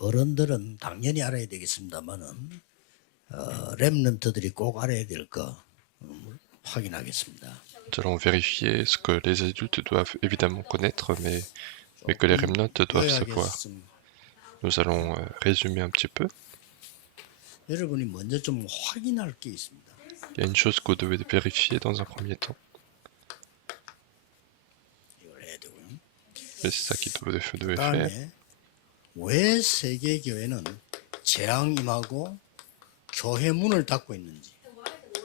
어른들은 당연히 알아야 되겠습니다만은 렘넌트들이 꼭 알아야 될 거 확인하겠습니다. Nous allons vérifier ce que les adultes doivent évidemment connaître, mais que les remnotes doivent savoir. 요약했습니다. Nous allons résumer un petit peu. 여러분이 먼저 좀 확인할 게 있습니다. Il y a une chose que vous devez vérifier dans un premier temps. 이걸 해야 되고요. Et c'est ça que vous devez faire. 그다음에 왜 세계 교회는 재앙 임하고 교회 문을 닫고 있는지.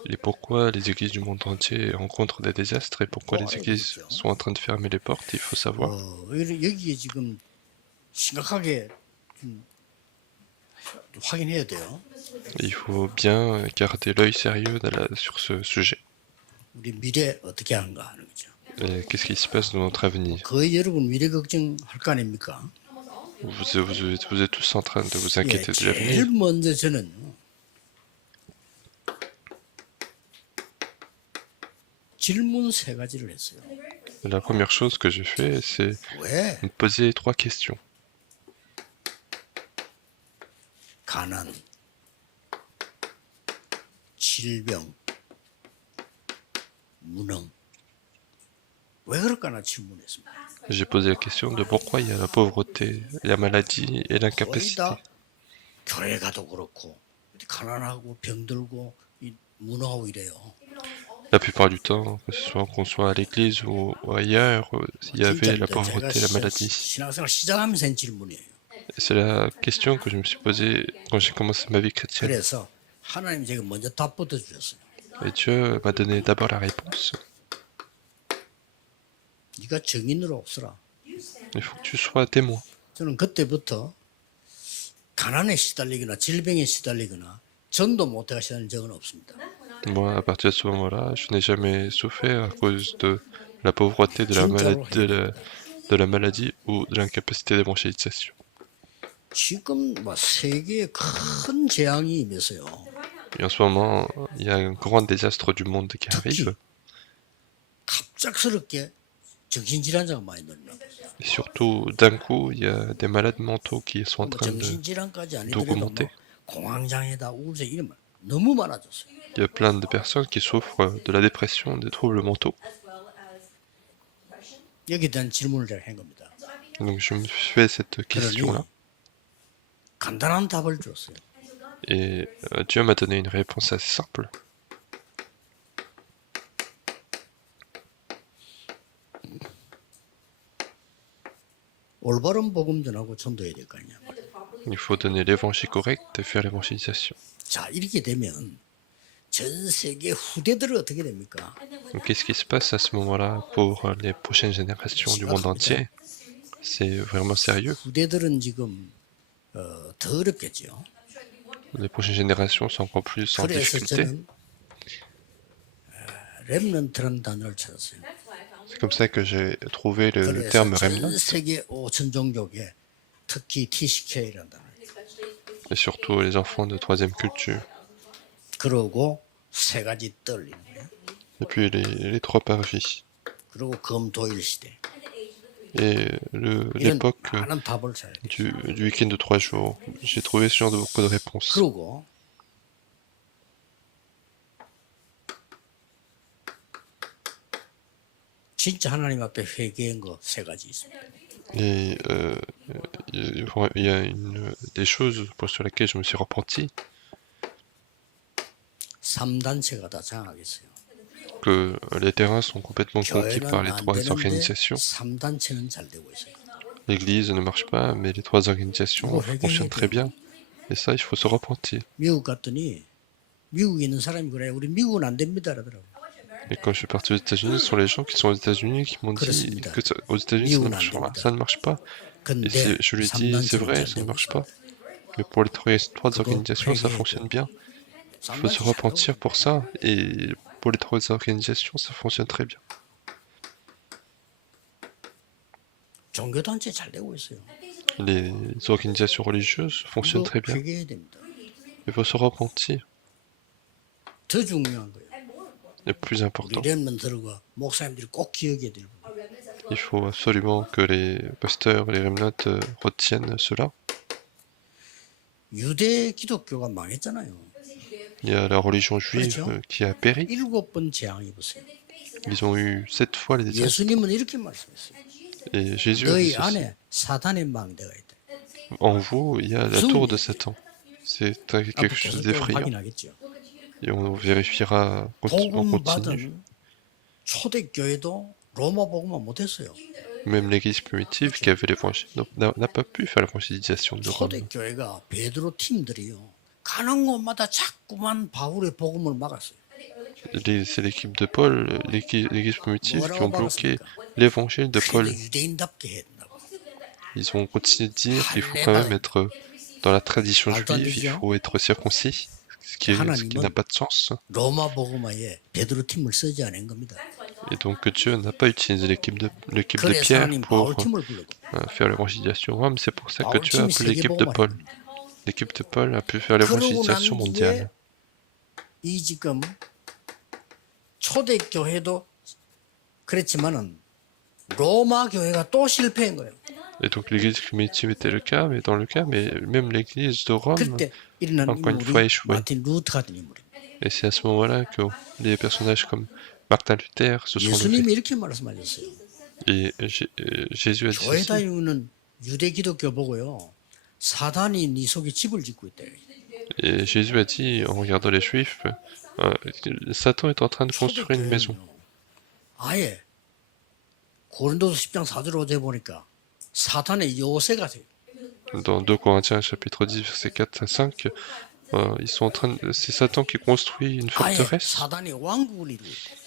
Et pourquoi les églises du monde entier rencontrent des désastres et pourquoi les églises sont en train de fermer les portes, il faut savoir. 여기에 지금 심각하게 확인해야 돼요. Il faut bien garder l'œil sérieux sur ce sujet. 우리 미래 어떻게 하는가 하는 거죠. Et qu'est-ce qui se passe dans notre avenir? 거의 여러분 미래 걱정할 거 아닙니까? Vous êtes tous en train de vous inquiéter de l'avenir. 제일 먼저 저는 질문 세 가지를 했어요. La première chose que j'ai fait, c'est 왜 me poser 3 questions. 가난, 질병, 무능 왜 그럴까나 질문했습니다. J'ai posé la question de pourquoi il y a la pauvreté, la maladie et 거의 l'incapacité. 다 교회 가도 그렇고 가난하고 병들고 무능하고 이래요. La plupart du temps, que ce soit qu'on soit à l'église ou ailleurs, il y avait la pauvreté et la maladie. 신앙생활 시작하면서 한 질문이에요. C'est la question que je me suis posée quand j'ai commencé ma vie chrétienne. 그래서 하나님 제가 먼저 답부터 주셨어요. Et Dieu m'a donné d'abord la réponse. 네가 증인으로 없어라. Il faut que tu sois témoin. 저는 그때부터 가난에 시달리거나 질병에 시달리거나 전도 못해가 시달린 적은 없습니다. Moi, à partir de ce moment-là, je n'ai jamais souffert à cause de la pauvreté, de la maladie ou de l'incapacité d'évangélisation. 지금 세계에 큰 재앙이 임해서요. Et en ce moment, il y a un grand désastre du monde qui arrive. 갑작스럽게 정신질환자가 많이 늘어나고 Et surtout, d'un coup, il y a des malades mentaux qui sont en train 정신질환까지 아니더라도 d'augmenter. 공황장애다, 우울증 이런 말 너무 많아졌어요. Il y a plein de personnes qui souffrent de la dépression, des troubles mentaux. 여기에 대한 질문을 제가 한 겁니다. Donc je me fais cette question-là. 간단한 답을 줬어요. Et Dieu m'a donné une réponse assez simple. 올바른 복음 전하고 전도해야 될 거 아니야. Il faut donner l'évangile correct et faire l'évangélisation. 자, 이렇게 되면 전 세계 후대들은 어떻게 됩니까? Donc qu'est-ce qui se passe à ce moment-là pour les prochaines générations du monde entier? C'est vraiment sérieux. 후대들은 지금 더 어렵겠죠. Les prochaines générations sont encore plus en 그래서 difficulté. 저는 렘넌트라는 단어를 찾았어요. C'est comme ça que j'ai trouvé le terme 그래서 전 remnant. 세계 5천 종족에 특히 TCK라는 단어. Et surtout les enfants de troisième culture. 그러고 세 가지 뜰, Et puis les 3 parvis. 그리고 금토일 시대. Et 이런 l'époque 많은 답을 찾아야 돼요. du week-end de 3 jours. J'ai trouvé ce genre de beaucoup de réponses. 그리고 진짜 하나님 앞에 회개한 거 세 가지 있습니다. Et il y a des choses sur lesquelles je me suis repenti, 3단체가 다 장악했어요. que les terrains sont complètement conquis par les 교회는 안 3 되는데 organisations. 3단체는 잘 되고 있어요. L'église ne marche pas, mais les 3 organisations 이거 fonctionnent très 회개해야 bien. Et ça, il faut se repentir. 미국 갔더니 미국에 있는 사람이 그래. 우리 미국은 안 됩니다. 그러더라고요. Et quand je suis parti aux États-Unis, ce sont les gens qui sont aux États-Unis qui m'ont dit que aux États-Unis ça ne marche pas. Et je lui ai dit, c'est vrai, ça ne marche pas. Mais pour les 3 organisations, ça fonctionne bien. Il faut se repentir pour ça. Et pour les 3 organisations, ça fonctionne très bien. 종교단체 잘 되고 있어요. Les organisations religieuses fonctionnent très bien. 회개해야 됩니다. Il faut se repentir. 더 중요한 거예요. Le plus 우리 important, 렘넌트들과 목사님들이 꼭 기억해야 될 부분. il faut absolument que les pasteurs et les remnotes retiennent cela. 유대 기독교가 망했잖아요. Il y a la religion juive 그렇죠? qui a péri. 7번 재앙 입었어요. Ils ont eu 7 fois les désastres. 예수님은 이렇게 말씀했어요. Et Jésus a dit 너희 ceci. 안에 사탄의 망대가 있다. En vous, il y a la tour de Satan. C'est quelque 앞으로 chose 계속 d'effrayant. 확인하겠죠. Et on vérifiera, on 복음 continue. 받은 초대교회도 로마 복음만 못했어요. Même l'église primitive qui avait l'évangile n'a pas pu faire l'évangélisation de Rome. 초대교회가 베드로 팀들이요. 가는 곳마다 자꾸만 바울의 복음을 막았어요. C'est l'équipe de Paul, l'église primitive qui ont bloqué l'évangile de Paul. 그래도 유대인답게 해야 된다고. Ils ont continué de dire qu'il faut quand même être dans la tradition juive, il faut être circoncis, ce qui n'a pas de sens. 로마 복음화에 베드로 팀을 쓰지 않은 겁니다. Et donc Dieu n'a pas utilisé l'équipe de 그래서 Pierre 하나님 pour 바울 팀을 부르고 faire l'évangélisation Rome, c'est pour ça que 바울 Dieu a 팀이 appelé l'équipe de Paul. L'équipe de Paul a pu faire 그러고 난 l'évangélisation 뒤에 mondiale. 이 지금 초대교회도 그랬지만은 로마 교회가 또 실패한 거예요. Et donc l'église primitive était le cas, mais même l'église de Rome, 그때 일어난 encore une fois, 인물이 échoué. 마틴 루터 같은 인물입니다. Et c'est à ce moment-là que les personnages comme Martin Luther se sont levés. 예수님이 이렇게 말씀하셨어요. Et Jésus a dit 교회 ceci. 다니는 유대 기독교 보고요. 사단이 네 속에 집을 짓고 있다. Et Jésus a dit, en regardant les Juifs, Satan est en train de construire une maison. 아예 고린도서 10장 4절 5절 보니까 사탄의 요새가 돼요. Dans 2 Corinthiens chapitre 10 versets 4 à 5, c'est Satan qui construit une 아예 forteresse. 사단이 왕국을 이루고 있다.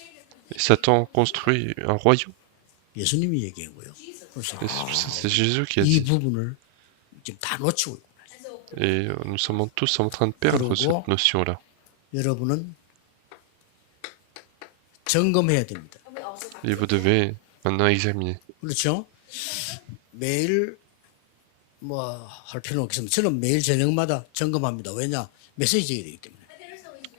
Et Satan construit un royaume. 예수님이 얘기한 거예요. 그래서 Et c'est Jésus qui a 이 dit. 부분을 지금 다 놓치고 있구나. Et nous sommes tous en train de perdre cette notion-là. 여러분은 점검해야 됩니다. Et vous devez maintenant examiner. 그렇죠? 매일 뭐 할 필요는 없겠습니다. 저는 매일 저녁마다 점검합니다. 왜냐? 메시지가 되기 때문에.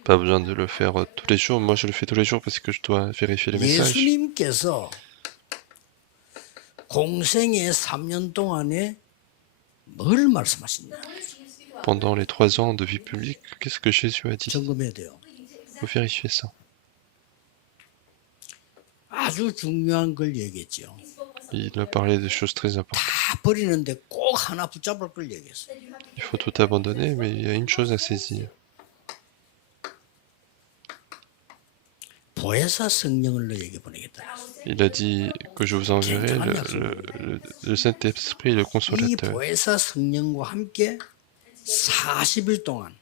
Pas besoin de le faire tous les jours. Moi, je le fais tous les jours parce que je dois vérifier les messages. 예수님께서 공생의 3년 동안에 뭘 말씀하셨냐? Pendant les 3 ans de vie publique, qu'est-ce que Jésus a dit? 점검해야 돼요. Il faut vérifier ça. 아주 중요한 걸 얘기했죠. Il a parlé des choses très importantes. 다 버리는데 꼭 하나 붙잡을 걸 얘기했어요. Il faut tout abandonner, mais il y a une chose à saisir. 보혜사 성령을 너에게 보내겠다. Il a dit que je vous enverrai le Saint-Esprit, le 이 Consolateur. 보혜사 성령과 함께 40일 동안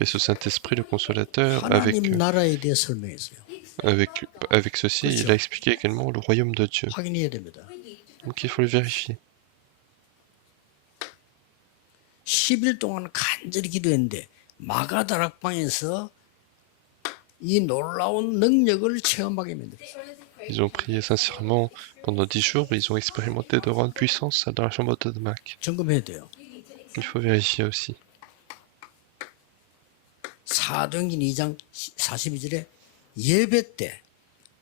Et ce Saint-Esprit, le Consolateur, 하나님 나라에 대해 설명했어요. avec ceci, il a expliqué également le royaume de Dieu. 확인해야 됩니다. Donc il faut le vérifier. 10일 동안 간절히 기도했는데 마가다락방에서 이 놀라운 능력을 체험하게 만들었어요. Ils ont prié sincèrement pendant 10 jours, ils ont expérimenté de grande puissance dans la chambre de Damas. 점검해야 돼요. Il faut vérifier aussi. 사도행전 2장 42절에 예배 때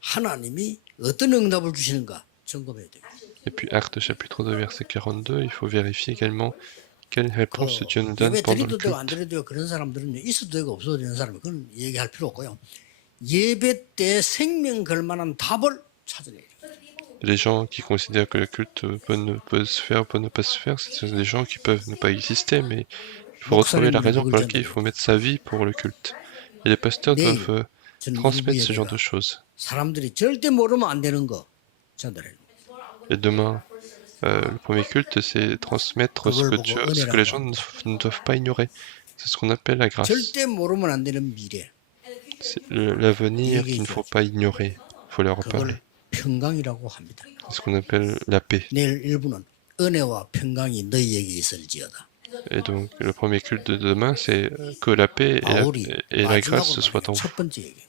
하나님이 어떤 응답을 주시는가 점검해야 돼요. Et puis Actes chapitre 2 verset 42, il faut vérifier également quelle réponse Dieu nous donne 예배 pendant le 드려도 되고 안 culte. 드려도 되고 그런 사람들은 있어도 되고 없어도 되는 사람이 그건 얘기할 필요 없고요. 예배 때 생명 걸 만한 답을 찾아내야 돼요. Les gens qui considèrent que le culte peut se faire, peut ne pas se faire, c'est des gens qui peuvent ne pas exister, mais il faut retrouver la raison pour laquelle il faut mettre sa vie pour le culte. Et les pasteurs doivent transmettre ce genre de choses. 사람들이 절대 모르면 안 되는 거 전달해요. Et demain, le premier culte, c'est transmettre ce que les gens ne doivent pas ignorer. C'est ce qu'on appelle la grâce. 절대 모르면 안 되는 미래. C'est l'avenir qu'il ne faut pas ignorer. Il faut leur en parler. 그걸 평강이라고 합니다. C'est ce qu'on appelle la paix. 내일 일부는 은혜와 평강이 너희에게 있을지어다. Et donc, le premier culte de demain, c'est que la paix et la grâce soient en vous. 첫 번째 얘기.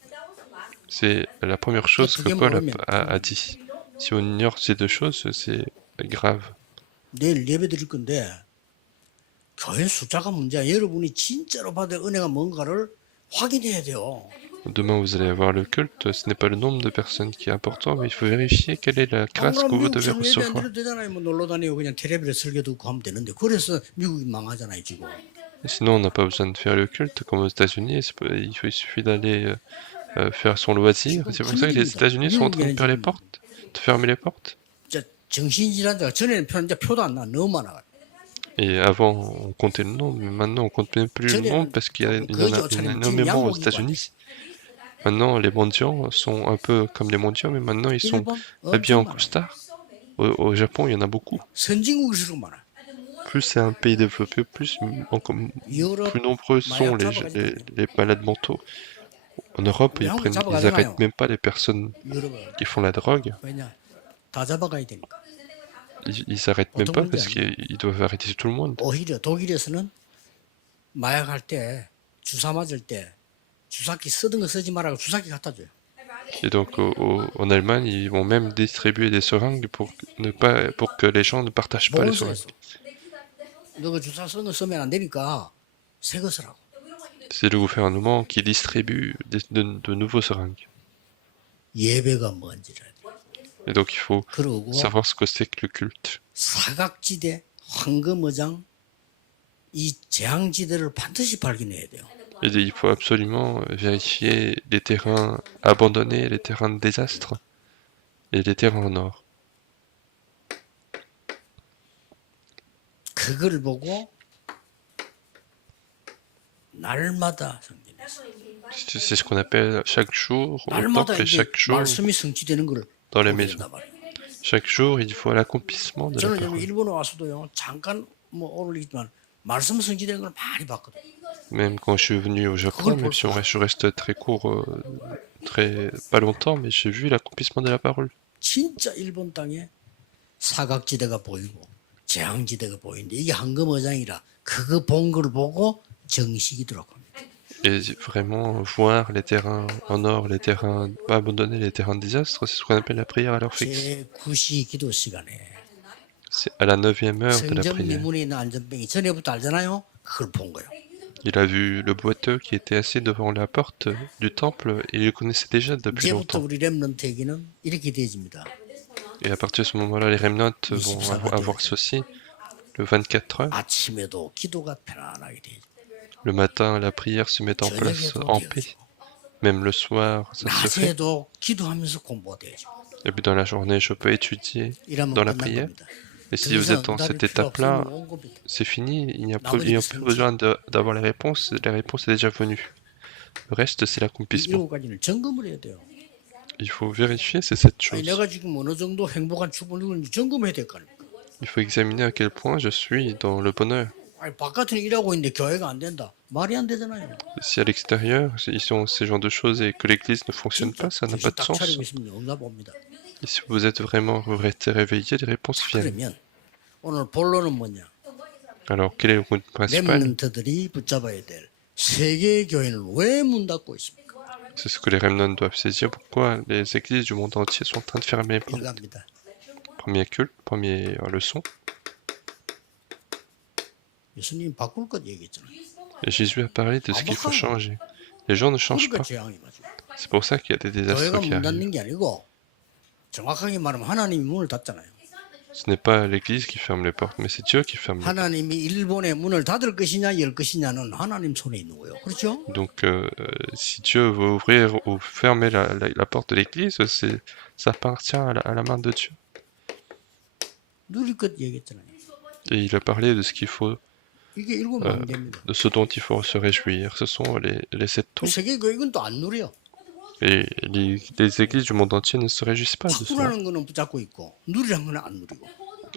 C'est la première chose que Paul a dit. Si on ignore ces deux choses, c'est grave. 내일 예배 드릴 건데 교회 숫자가 문제야. 여러분이 진짜로 받은 은혜가 뭔가를 확인해야 돼요. Demain, vous allez avoir le culte. Ce n'est pas le nombre de personnes qui est important, mais il faut vérifier quelle est la grâce 안 que vous 그러면 devez 미국처럼 예배 안 recevoir. 드려도 되잖아요. 뭐 놀러 다니고 그냥 텔레비전 설교 듣고 하면 되는데 그래서 미국이 망하잖아요 지금. Et sinon, on n'a pas besoin de faire le culte comme aux États-Unis. Il suffit d'aller faire son loisir. 지금 C'est pour ça que les 큰일입니다. États-Unis sont en train de 미국에는 faire les 지금 portes, de fermer les portes. 진짜 정신질환자가 전에는 이제 표도 안 나. 너무 많아. Et avant, on comptait le nombre, mais maintenant, on compte même plus le nombre 전에는 parce qu'il y en 거지 a 옷차림 지금 énormément aux 양복 입고 앉아. États-Unis. Maintenant, les mendiants sont un peu comme les mendiants, mais maintenant, ils sont 일본 habillés en 엄청 많아요. costard. Au Japon, il y en a beaucoup. 선진국일수록 많아. Plus c'est un pays développé, plus 유럽 nombreux sont 마약 잡아가지고 les malades mentaux. En Europe, 우리 한국 ils 잡아가잖아요. arrêtent même pas les personnes 유럽은 qui font la drogue. 왜냐 다 잡아가야 되니까. Ils arrêtent même 어떤 pas 건지 parce 아니에요. qu'ils doivent arrêter tout le monde. 오히려 독일에서는 마약할 때 주사 맞을 때 주사기 쓰던 거 쓰지 말라고 주사기 갖다 줘요. Et donc en Allemagne, ils vont même distribuer des seringues pour que les gens ne partagent pas les seringues. 보건소에서 너 그 주사 쓰는 거 쓰면 안 되니까 새 거 쓰라고. C'est le gouvernement qui distribue de nouveaux seringues. 예배가 뭔지를 알아야 돼. Et donc il faut 그러고 savoir ce que c'est que le culte. 사각지대, 황금어장 이 재앙지대를 반드시 발견해야 돼요. Et il faut absolument vérifier les terrains abandonnés, les terrains de désastre et les terrains en or. 그걸 보고 날마다 성전에 C'est ce qu'on appelle chaque jour au 날마다 temple et 이제 chaque jour 말씀이 성취되는 걸 dans les 보게 maisons. 된단 말이에요. Chaque jour, il faut l'accomplissement de la 저는 parole. 일본에 와서도요 잠깐 뭐 오르기지만 말씀 성취되는 걸 많이 봤거든요. Même quand je suis venu au Japon, même si je reste très court, pas longtemps, mais j'ai vu l'accomplissement de la parole. 진짜 일본 땅에 사각지대가 보이고 재앙지대가 보이는데 이게 황금어장이라 그거 본 걸 보고 정식이 들어갑니다. Et vraiment voir les terrains en or, les terrains pas abandonnés, les terrains de désastre, c'est ce qu'on appelle la prière à l'heure fixe. 제9시 기도 시간에 C'est à la 9e heure de la 성전 prière. 미문에 있는 안전병이 전에부터 알잖아요. 그걸 본 거예요. Il a vu le boiteux qui était assis devant la porte du temple et il le connaissait déjà depuis 이제부터 longtemps. 우리 렘넌트에게는 이렇게 되어집니다. Et à partir de ce moment-là, les remnants vont avoir ceci. Le 24 heures, 아침에도 기도가 편안하게 되죠. le matin, la prière se met en place en paix. Même le soir, ça se fait. 낮에도 기도하면서 공부가 되죠. Et puis dans la journée, je peux étudier 이러면 dans la 끝난 prière. 겁니다. Et si vous êtes dans cette étape-là, c'est fini. Il n'y a plus besoin d'avoir les réponses. Les réponses est déjà venue. Le reste, c'est l'accomplissement. 7가지는 점검을 해야 돼요. Il faut vérifier ces 7 아니, choses. 내가 지금 어느 정도 행복한 축복을 점검해야 될 거 아닙니까? Il faut examiner à quel point je suis dans le bonheur. 아니, 바깥은 일하고 있는데 교회가 안 된다. 말이 안 되잖아요. Si à l'extérieur, ils sont ces genres de choses et que l'église ne fonctionne 진짜 pas, ça n'a 정신 pas de 딱 sens. 차리고 있으면 응답 옵니다. Et si vous êtes vraiment réveillé, les réponses viennent. 그러면 오늘 본론은 뭐냐? Alors, quel est le point principal? 렘넌트들이 붙잡아야 될 세계 교회는 왜 문 닫고 있습니까? C'est ce que les remnants doivent saisir. Pourquoi les églises du monde entier sont en train de fermer les portes? 일갑니다. Premier culte, première leçon. 예수님 바꿀 것 얘기했잖아요. Et Jésus a parlé de ce qu'il faut changer. Les gens ne changent 그러니까 pas. 재앙이 맞아요. C'est pour ça qu'il y a des désastres 교회가 qui 문 arrivent. 닫는 게 아니고 정확하게 말하면 하나님이 문을 닫잖아요. Ce n'est pas l'église qui ferme les portes, mais c'est Dieu qui ferme les portes. 하나님이 일본의 문을 닫을 것이냐 열 것이냐는 하나님 손에 있는 거예요. 그렇죠? Donc, si Dieu veut ouvrir ou fermer la porte de l'église, ça appartient à la main de Dieu. 누릴 것 얘기했잖아요. Et il a parlé de ce qu'il faut, 이게 읽으면 안 됩니다. de ce dont il faut se réjouir. Ce sont les 7 그 tours. 세계 교회는 또 안 누려. Et les églises du monde entier ne se réjouissent pas de cela. 바꾸라는 거는 붙잡고 있고 누리라는 거는 안 누리고.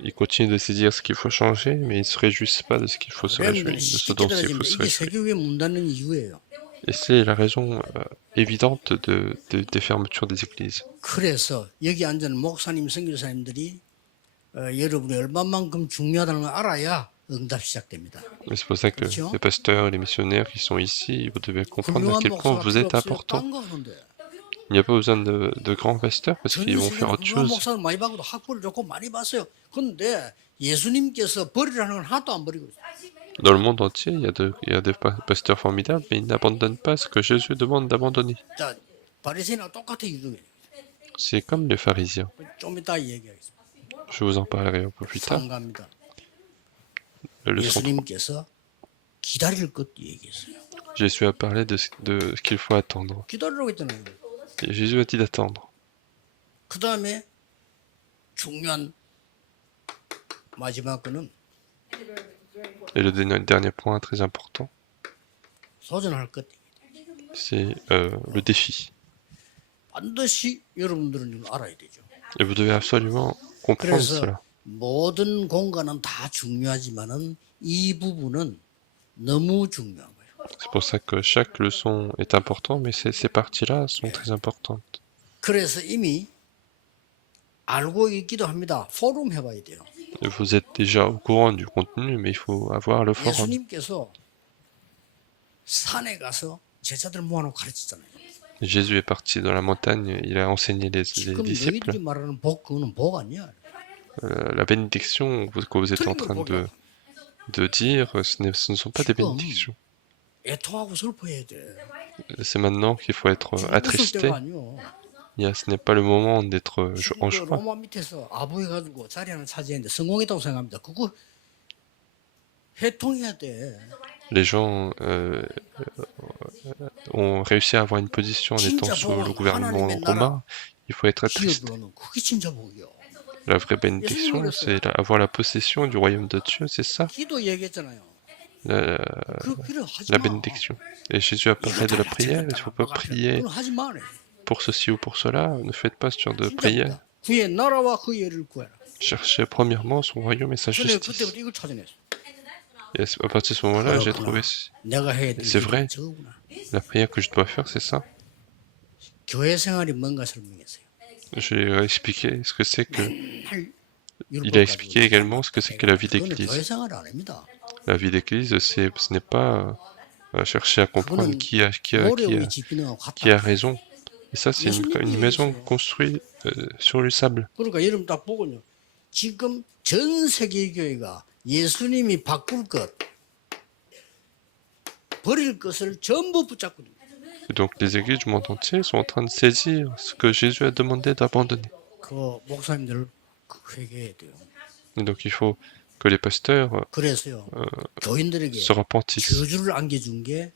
Ils continuent de se dire ce qu'il faut changer, mais ils ne se réjouissent pas de ce qu'il faut se réjouir, de ce dont il faut se 이게 réjouir. 세계 교회 문 닫는 이유예요. Et c'est la raison évidente des fermetures des églises. 그래서 여기 앉은 목사님, 선교사님들이 여러분이 얼마만큼 중요하다는 걸 알아야 응답 시작됩니다. Et c'est pour ça que les pasteurs, les missionnaires qui sont ici, vous devez comprendre à quel point vous êtes important. Il n'y a pas besoin de grands pasteurs parce qu'ils vont faire autre chose. 목사를 많이 받고도 학벌을 좋고 많이 봤어요. 그런데 예수님께서 버리라는 건 하나도 안 버리고 있어요. Dans le monde entier, il y a des pasteurs formidables, mais ils n'abandonnent pas ce que Jésus demande d'abandonner. 자, 바리새인하고 똑같은 이유예요. C'est comme les pharisiens. 좀 이따 얘기하겠습니다. Je vous en parlerai un peu plus tard. 3가입니다. La leçon 3. 예수님께서 기다릴 것 얘기했어요. Jésus a parlé de ce qu'il faut attendre. 기다리라고 했잖아요. Et Jésus a dit d'attendre. 그 다음에 중요한 마지막 거는 Et le dernier point très important, 도전할 것. c'est le défi. 반드시 여러분들은 이걸 알아야 되죠. Et vous devez absolument comprendre 그래서 cela. 모든 공간은 다 중요하지만은 이 부분은 너무 중요한 거예요. C'est pour ça que chaque leçon est importante, mais ces parties-là sont très importantes. 그래서 이미 알고 있기도 합니다. 포럼 해봐야 돼요. Et vous êtes déjà au courant du contenu, mais il faut avoir le forum. 예수님께서 산에 가서 제자들 모아놓고 가르쳤잖아요. Jésus est parti dans la montagne, il a enseigné les 지금 disciples. 너희들이 말하는 복 그거는 복 아니야. La bénédiction que vous êtes en train de dire, ce ne sont pas des bénédictions. 애통하고 슬퍼해야 돼. C'est maintenant qu'il faut être 웃을 attristé. 때가 아니요. Ce n'est pas le moment d'être en joie. 로마 밑에서 아부해가지고 자리 하나 차지했는데 성공했다고 생각합니다. 그거 해통해야 돼. Les gens ont réussi à avoir une position en étant sous le gouvernement romain. Il faut être attristé. 기업으로는 그게 진짜 복이요. La vraie bénédiction, c'est avoir la possession du royaume de Dieu, c'est ça, 기도 얘기했잖아요. 그 기도 하지 la 마. bénédiction. Et Jésus a parlé de la prière, il ne faut pas prier 그건 하지 마. pour ceci ou pour cela, ne faites pas ce genre de prière. 그의 나라와 그 예를 구해라. Cherchez premièrement son royaume et sa 근데 justice. 그때부터 이걸 찾아냈어. Et à partir de ce moment-là, j'ai trouvé 내가 해야 될 c'est vrai. 일이 저거구나. La prière que je dois faire, c'est ça. 교회 생활이 뭔가 설명했어요. Je lui ai expliqué ce que c'est que. 할 Il a expliqué également ce que c'est que la vie 그거는 교회 d'église. 생활 아닙니다. La vie d'église, ce n'est pas chercher à comprendre 그거는 qui 모래 위에 집히는 거 a 같다. raison. Et ça, c'est une maison construite sur le sable. 그러니까 여러분 딱 보고요. 지금 전 세계 교회가 예수님이 바꿀 것, 버릴 것을 전부 붙잡고 있는 거예요. Et donc, les églises du monde entier sont en train de saisir ce que Jésus a demandé d'abandonner. 그 목사님들 회개해야 돼요. Et donc, il faut que les pasteurs 그래서요. 교인들에게 se repentissent. 저주를 안겨준 게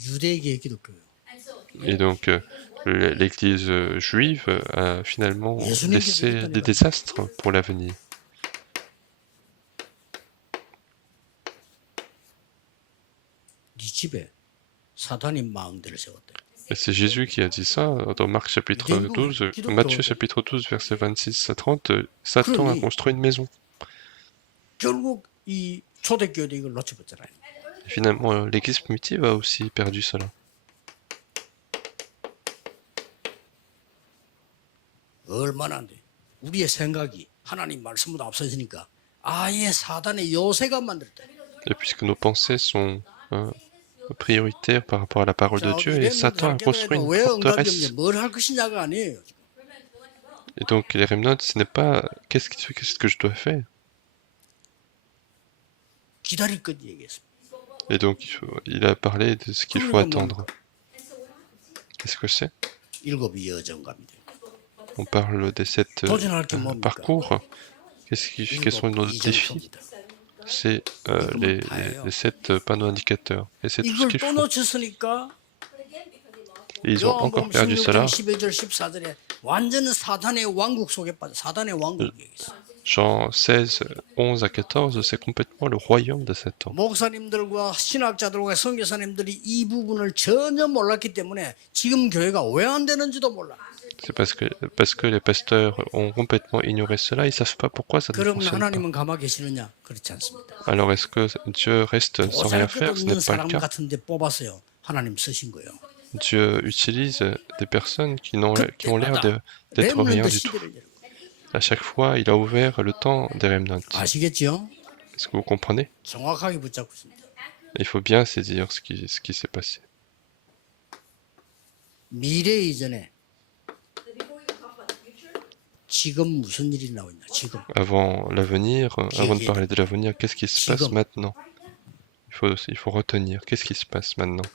유대계 기독교예요. Et donc, l'église juive a finalement laissé des désastres pour l'avenir. 네 집에 사탄이 망대를 세웠대. Et c'est Jésus qui a dit ça dans Marc chapitre 12, Matthieu chapitre 12, versets 26 à 30. Satan a construit une maison. 결국 이 초대교회도 이걸 놓쳐버렸잖아요. Et finalement, l'église primitive a aussi perdu cela. 얼마나 안 돼. 우리의 생각이 하나님 말씀보다 앞서 있으니까 아예 사단의 요새가 만들었다. Et puisque nos pensées sont prioritaires par rapport à la parole de Dieu, et Satan a construit une forteresse. 뭘 할 것이냐가 아니에요. Et donc les remnants, ce n'est pas qu'est-ce que je dois faire. 기다릴 것 얘기했습니다. Et donc il a parlé de ce qu'il faut attendre. Qu'est-ce que c'est? 일곱이 여정갑니다. On parle des 7 parcours. Quels sont nos défis? C'est les 7 panneaux indicateurs. Et c'est tout ce qu'il faut. Et ils ont encore perdu cela. 12절 14절에 완전 사단의 왕국 속에 빠져. 사단의 왕국 얘기했어요. Jean 16, 11 à 14, c'est complètement le royaume de Satan. 목사님들과 신학자들과 선교사님들이 이 부분을 전혀 몰랐기 때문에 지금 교회가 왜 안 되는지도 몰라. C'est parce que les pasteurs ont complètement ignoré cela, ils ne savent pas pourquoi ça ne 그럼 fonctionne pas. 하나님은 가만히 계시느냐? 그렇지 않습니다. Alors est-ce que Dieu reste sans rien faire? Ce n'est pas 사람 le cas. 같은데 뽑았어요. 하나님 쓰신 거예요. Dieu utilise des personnes qui ont l'air d'être rien du tout. À chaque fois, il a ouvert le temps des remnants. 아시겠죠? Est-ce que vous comprenez? 정확하게 붙잡고 있습니다. Il faut bien saisir ce qui s'est passé. 미래 이전에 지금 무슨 일이 나오냐? 지금 Avant l'avenir, avant de parler de l'avenir, qu'est-ce qui se passe maintenant? Il faut retenir. Qu'est-ce qui se passe maintenant?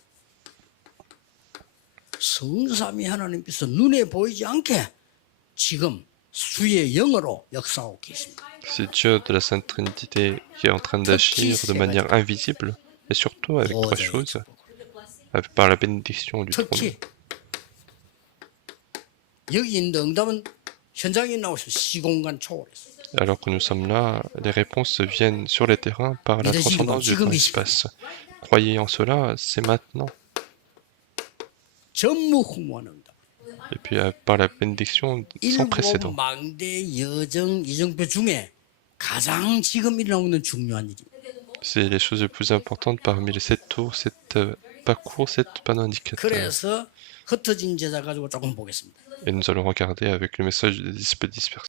성삼위 하나님께서 눈에 보이지 않게 지금 수의 영으로 역사하고 계십니다. C'est Dieu de la Sainte Trinité qui est en train d'agir de manière invisible, et surtout avec trois choses, par la bénédiction du trône. 특히 여기 있는 응답은 현장에 나오셔 시공간 초월했어요. Alors que nous sommes là, les réponses viennent sur les terrains par la transcendance du temps-espace. Croyez en cela, c'est maintenant. 전무후무한 응답. Et puis par la bénédiction sans précédent. 망대 여정 이정표 중에 가장 지금 일어나고 있는 중요한 일입니다. C'est les choses les plus importantes parmi les 7 tours, 7 parcours, 7 panneaux indicateurs. 그래서 흩어진 제자 가지고 조금 보겠습니다. Et nous allons regarder avec le message des disciples dispersés.